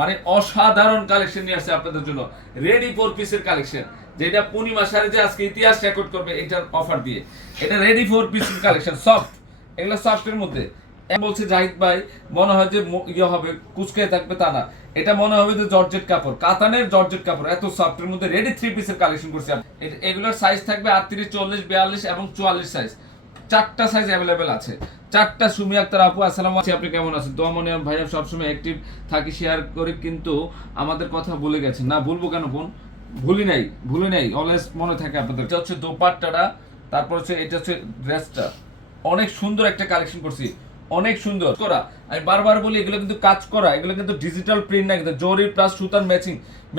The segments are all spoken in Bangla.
মানে অসাধারণ কালেকশন নিয়ে আসছে আপনাদের জন্য। রেডি 4 পিসের কালেকশন, যেটা পূর্ণিমা শাড়ি যে আজকে ইতিহাস রেকর্ড করবে এটার অফার দিয়ে। এটা রেডি 4 পিসের কালেকশন, সফট, এগুলো সফটের মধ্যে। বলছে জাহিদ ভাই মনে হয় যে ইয়ে হবে, কুচকে থাকবে, তা না, এটা মনে হবে যে জর্জেট কাপড়, কাতানের জর্জেট কাপড়, এত সফটের মধ্যে রেডি 3 পিসের কালেকশন করছি। এগুলোর সাইজ থাকবে 38, 40, 42 এবং 44 সাইজ, 4টা সাইজ অ্যাভেলেবেল আছে। 4টা। সুমি আক্তার আপু, আসসালামু আলাইকুম, আপনি কেমন আছেন? তো মনে ভাইয়া সবসময় অ্যাক্টিভ থাকি, শেয়ার করি, কিন্তু আমাদের কথা ভুলে গেছেন। না ভুলবো কেন বোন, ভুলি নাই, অলওয়েজ মনে থাকে আপনাদের। এটা হচ্ছে দোপাট্টাটা, তারপর হচ্ছে এটা হচ্ছে ড্রেসটা। অনেক সুন্দর একটা কালেকশন করছি, অনেক সুন্দর করা। আমি বারবার বলি এগুলো কিন্তু কাজ করা, এগুলো কিন্তু ডিজিটাল প্রিন্ট না, কিন্তু জরি প্লাস সুতার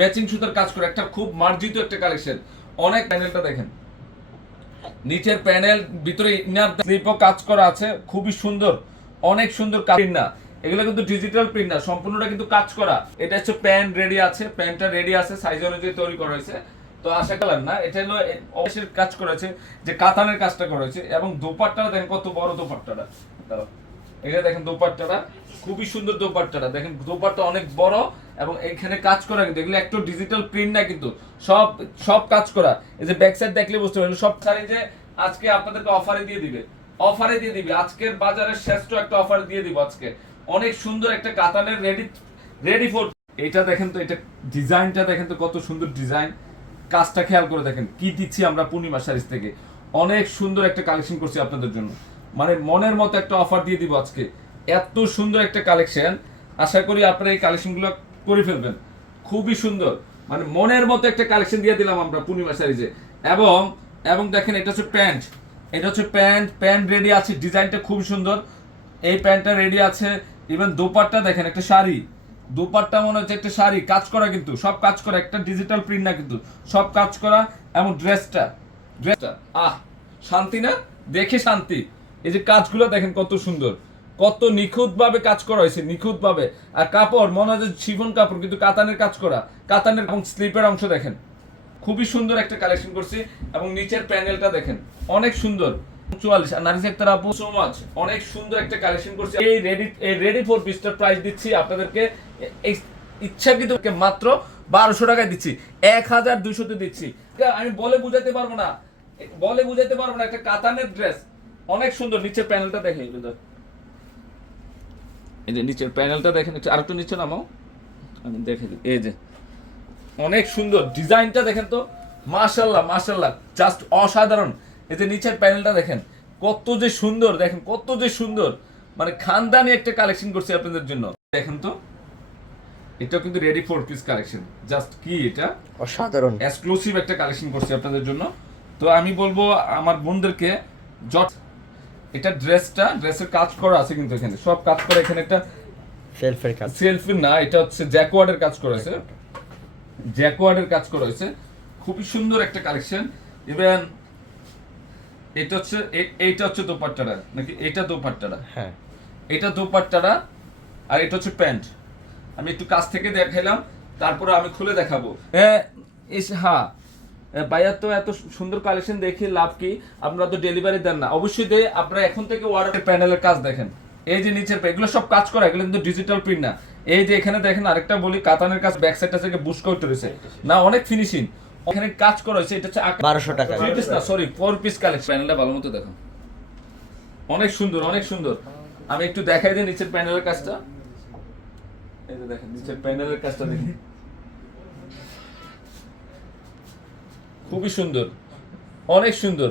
ম্যাচিং সুতার কাজ করা, একটা খুব মার্জিত একটা কালেকশন। অনেক প্যানেলটা দেখেন, নিচের প্যানেল, ভিতরে ইনার স্লিপও কাজ করা আছে, খুবই সুন্দর, অনেক সুন্দর প্রিন্ট না, এগুলো কিন্তু ডিজিটাল প্রিন্ট না, সম্পূর্ণটা কিন্তু কাজ করা। এটা হচ্ছে প্যান্ট রেডি আছে, প্যান্টটা রেডি আছে, সাইজ অনুযায়ী তৈরি করা হয়েছে। তো আশা কালার না, এটা হলো অবশ্যই কাজ করেছে, যে কাতানের কাজটা করেছে। এবং দোপাট্টাটা দেখেন কত বড় দোপাট্টাটা, এটা দেখেন দোপাট্টাটা, খুবই সুন্দর দোপাট্টাটা দেখেন, দোপাট্টা অনেক বড় এবং এখানে কাজ করা, কিন্তু এগুলো একটু ডিজিটাল প্রিন্ট না, কিন্তু সব সব কাজ করা। এই যে ব্যাক সাইড দেখলে বুঝতে পারবেন, সব শাড়ি যে আজকে আপনাদেরকে অফারে দিয়ে দিবে, আজকের বাজারের শ্রেষ্ঠ একটা অফার দিয়ে দিব আজকে। অনেক সুন্দর একটা কাতানের রেডি ফর। এটা দেখেন তো, এটা ডিজাইনটা দেখেন তো, কত সুন্দর ডিজাইন, কাজটা খেয়াল করে দেখেন কি দিচ্ছি আমরা পূর্ণিমা শাড়িজ থেকে। অনেক সুন্দর একটা কালেকশন করছি আপনাদের জন্য, মানে মনের মতো একটা অফার দিয়ে দিব আজকে। এত সুন্দর একটা কালেকশন, আশা করি আপনারা এই কালেকশনগুলো করে ফেলবেন। খুবই সুন্দর, মানে মনের মতো একটা কালেকশন দিয়ে দিলাম আমরা পূর্ণিমা শাড়িজে। এবং এবং দেখেন এটা হচ্ছে প্যান্ট, প্যান্ট রেডি আছে, ডিজাইনটা খুব সুন্দর, এই প্যান্টটা রেডি আছে। ইভেন দোপাট্টা দেখেন, একটা শাড়ি, দোপাট্টা মনে হচ্ছে একটা শাড়ি, কাজ করা, কিন্তু সব কাজ করা, একটা ডিজিটাল প্রিন্ট না, কিন্তু সব কাজ করা। এবং ড্রেসটা আহ শান্তি না, দেখে শান্তি। এই যে কাজগুলো দেখেন কত সুন্দর, কত নিখুঁত ভাবে কাজ করা হয়েছে, নিখুঁত ভাবে। আর কাপড় মনে হয় শিফন কাপড়, কিন্তু কাতানের কাজ করা, কাতানের এবং স্লিপের অংশ দেখেন, খুবই সুন্দর একটা কালেকশন করছি। এবং নিচের প্যানেলটা দেখেন, অনেক সুন্দর। 44। আর নারিস আক্তার আপু, সো মাচ, অনেক সুন্দর একটা কালেকশন করছি। এই রেডি ফর পিসটার প্রাইস দিচ্ছি আপনাদেরকে ইচ্ছাকৃত মাত্র 1200 টাকায় দিচ্ছি, 1200 তে দিচ্ছি। আমি বলে বুঝাতে পারবো না, একটা কাতানের ড্রেস, অনেক সুন্দর। নিচের প্যানেলটা দেখেন, এই যে নিচের প্যানেলটা দেখেন, আরেকটু নিচে নামাও, আমি দেখে দিই। এই যে অনেক সুন্দর ডিজাইনটা দেখেন তো, মাশাআল্লাহ, জাস্ট অসাধারণ। এই যে নিচের প্যানেলটা দেখেন কত যে সুন্দর, দেখেন কত যে সুন্দর, মানে খানদানি একটা কালেকশন করছি আপনাদের জন্য। দেখেন তো, এটা কিন্তু রেডি 4 পিস কালেকশন, জাস্ট কি এটা অসাধারণ এক্সক্লুসিভ একটা কালেকশন করছি আপনাদের জন্য। তো আমি বলবো আমার বোনদেরকে, এটা ড্রেসের কাজ করা আছে, কিন্তু এখানে সব কাজ করা, এখানে একটা সেলফের না, এটা হচ্ছে জ্যাকওয়ার্ডের কাজ করেছে, খুবই সুন্দর একটা কালেকশন। ইভেন এইটা হচ্ছে দোপাট্টাটা, নাকি এটা দোপাট্টাটা? হ্যাঁ, এটা দোপাট্টাটা, আর এটা হচ্ছে প্যান্ট। আমি একটু কাছ থেকে দেখাইলাম, তারপরে আমি খুলে দেখাবো। হ্যাঁ, ভাইয়া তো এত সুন্দর কালেকশন দেখে লাভ কি, আপনারা তো ডেলিভারি দেন না। অবশ্যই দেয়, আপনারা এখন থেকে অর্ডার। প্যানেলের কাজ দেখেন, এই যে নিচের এগুলো সব কাজ করা, এগুলো কিন্তু ডিজিটাল প্রিন্ট না। এই যে এখানে দেখেন, আরেকটা বলি, কাতানের কাজ, ব্যাক সাইডটা থেকে বুশ করতে রয়েছে না, অনেক ফিনিশিং, এখানে কাজ করা হয়েছে। এটা হচ্ছে 1200 টাকা, 3 পিস না, সরি 4 পিস কালেকশন। প্যানেলটা ভালো মতো দেখো, অনেক সুন্দর। আমি একটু দেখাই দিই নিচের প্যানেলের কাজটা। এই যে দেখেন নিচের প্যানেলের কাজটা দেখেন, খুবই সুন্দর, অনেক সুন্দর।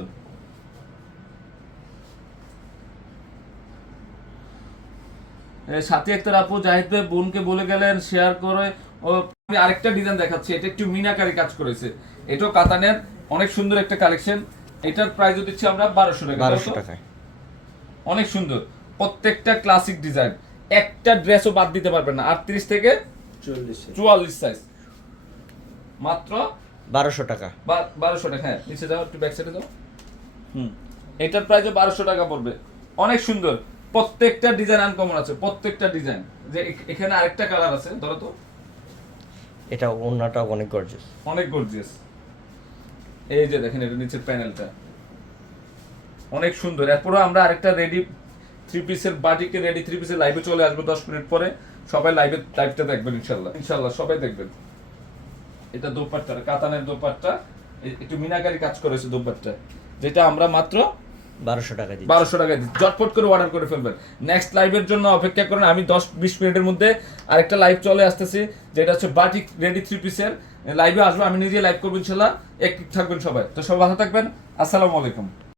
সাথী আক্তার আপু, জাহিদ ভাই বোনকে বলে গেলেন শেয়ার করে। ও আমি আরেকটা ডিজাইন দেখাচ্ছি, এটা একটু মিনাকারি কাজ করেছে, এটাও কাতানের, অনেক সুন্দর একটা কালেকশন। এটার প্রাইস দিচ্ছি আমরা 1200 টাকা। অনেক সুন্দর, প্রত্যেকটা ক্লাসিক ডিজাইন, একটা ড্রেসও বাদ দিতে পারবেন না। 38 থেকে 44 সাইজ, মাত্র 1200 টাকা। 1200 টাকা। হ্যাঁ, নিচে যাও, একটু ব্যাক সাইডে যাও। এটার প্রাইস 1200 টাকা পড়বে। অনেক সুন্দর, প্রত্যেকটা ডিজাইন আনকমন আছে, প্রত্যেকটা ডিজাইন। যে এখানে আরেকটা কালার আছে, ধরো তো, এটা ওন্নাটা অনেক গর্জিয়াস। এই যে দেখেন, এটা নিচের প্যানেলটা অনেক সুন্দর। এরপরও আমরা আরেকটা রেডি 3 পিসের বাটিকে, রেডি 3 পিসের লাইভে চলে আসবো 10 মিনিট পরে। সবাই লাইভটা দেখবেন ইনশাল্লাহ সবাই দেখবেন। এটা দোপাট্টা, কাতানের দোপাট্টা, একটু মিনাকারি কাজ করেছে দোপাট্টা, যেটা আমরা মাত্র 1200 টাকা দিচ্ছি। 1200 টাকা দিচ্ছি। ঝটপট করে অর্ডার করে ফেলবেন। নেক্সট লাইভের জন্য অপেক্ষা করেন। আমি 10-20 মিনিটের মধ্যে আরেকটা লাইভ চলে আসতেছি, যেটা হচ্ছে বাটিক রেডি 3 পিসের লাইভে আসবো। আমি নিজে লাইভ করবো ইনশাল্লাহ। একটু থাকবেন সবাই, তো সবাই ভালো থাকবেন। আসসালামু আলাইকুম।